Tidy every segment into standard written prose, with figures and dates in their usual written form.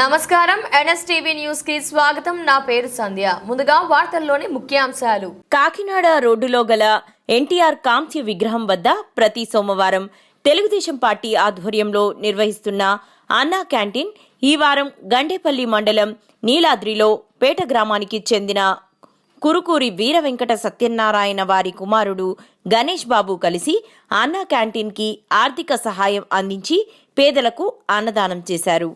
నమస్కారం NSTV news కి స్వాగతం. నా పేరు సంధ్య. ముందుగా వార్తల్లోని ముఖ్యాంశాలు. కాకినాడ రోడ్డులో గల ఎన్టీఆర్ కాంస్య విగ్రహం వద్ద ప్రతి సోమవారం తెలుగుదేశం పార్టీ ఆధ్వర్యంలో నిర్వహిస్తున్న అన్నా క్యాంటీన్ ఈ వారం గండేపల్లి మండలం నీలాద్రిలో పేట గ్రామానికి చెందిన కురుకూరి వీర వెంకట సత్యనారాయణ వారి కుమారుడు గణేష్ బాబు కలిసి అన్నా క్యాంటీన్ కి ఆర్థిక సహాయం అందించి పేదలకు అన్నదానం చేశారు.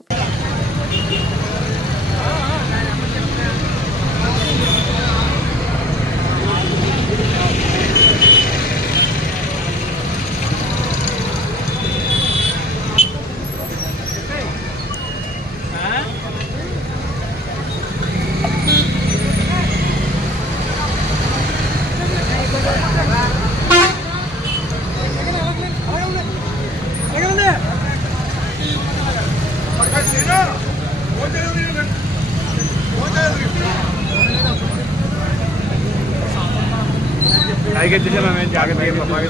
आगे चले मैं जाके देख पापा के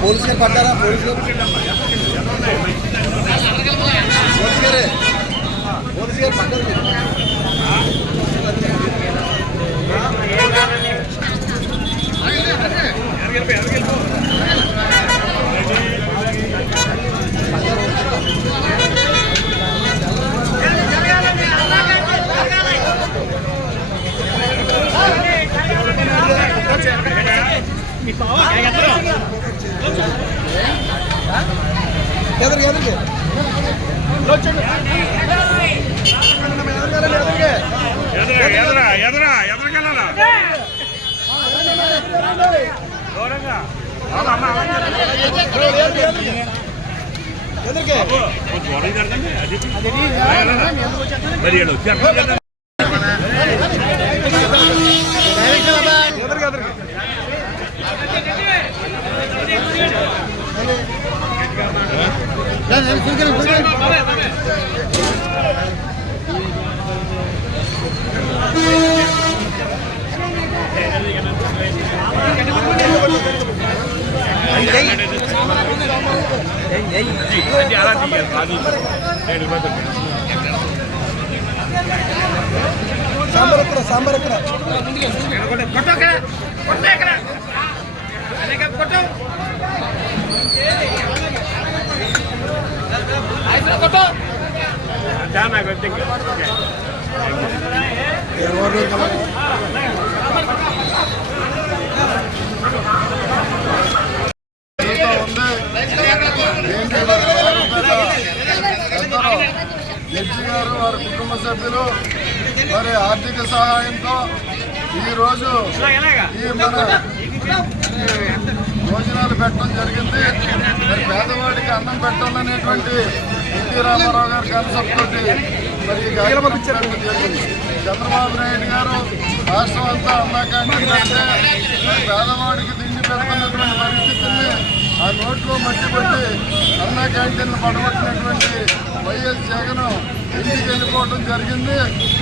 పోలీస్ గారు పడ్డారా? పోలీస్ గారు పడ్డారు. ఎదురుగా సాంబార్ ఎక్కడ జడ్జి గారు వారి కుటుంబ సభ్యులు మరి ఆర్థిక సహాయంతో ఈరోజు ఈ మన భోజనాలు పెట్టడం జరిగింది. మరి పేదవాడికి అన్నం పెట్టాలనేటువంటి ఎన్టీ రామారావు గారి కాన్సెప్ట్ తోటి మరి జరిగింది. చంద్రబాబు నాయుడు గారు రాష్ట్రం అంతా అన్నా క్యాంటీన్ అంటే పేదవాడికి తిండి పెడుతున్నటువంటి పరిస్థితుల్ని ఆ నోట్లో మట్టి పెట్టి అన్నా క్యాంటీన్ పడగొట్టినటువంటి వైఎస్ జగన్ ఇంటికి వెళ్ళిపోవడం జరిగింది.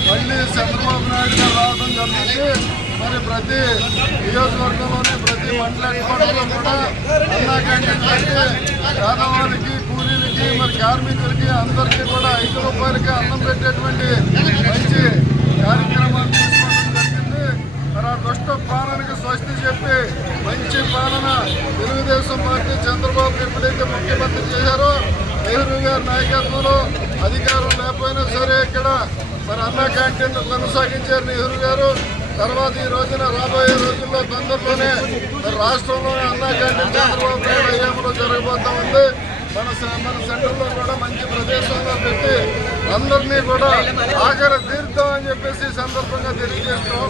మళ్ళీ చంద్రబాబు నాయుడు గారు రావడం జరిగింది. మరి ప్రతి నియోజకవర్గంలోని ప్రతి మండల హెడ్క్వార్టర్లో కూడా అన్నా క్యాంటీన్ పెట్టి పేదవాళ్ళకి కూలీలకి మరి కార్మికులకి అందరికీ కూడా 5 రూపాయలకి అన్నం పెట్టేటువంటి మంచి కార్యక్రమాలు తీసుకోవడం జరిగింది. మరి ఆ దుష్ట పాలనకి స్వస్తి చెప్పి మంచి పాలన తెలుగుదేశం పార్టీ చంద్రబాబు ఎప్పుడైతే ముఖ్యమంత్రి చేశారో నెహ్రూ గారి నాయకత్వంలో అధికారం లేకపోయినా సరే ఇక్కడ మరి అన్నా క్యాంటీన్ కొనసాగించారు నెహ్రూ గారు. తర్వాత ఈ రోజున రాబోయే రోజుల్లో తొందరలోనే మరి రాష్ట్రంలోనే అన్నా క్యాంటీన్ చంద్రబాబు నాయుడు హయాంలో జరగబోతా ఉంది. మన సెంటర్లో కూడా మంచి ప్రదేశంలో పెట్టి అందరినీ కూడా ఆఖరి తీర్థం అని చెప్పేసి సందర్భంగా తెలియజేస్తాం.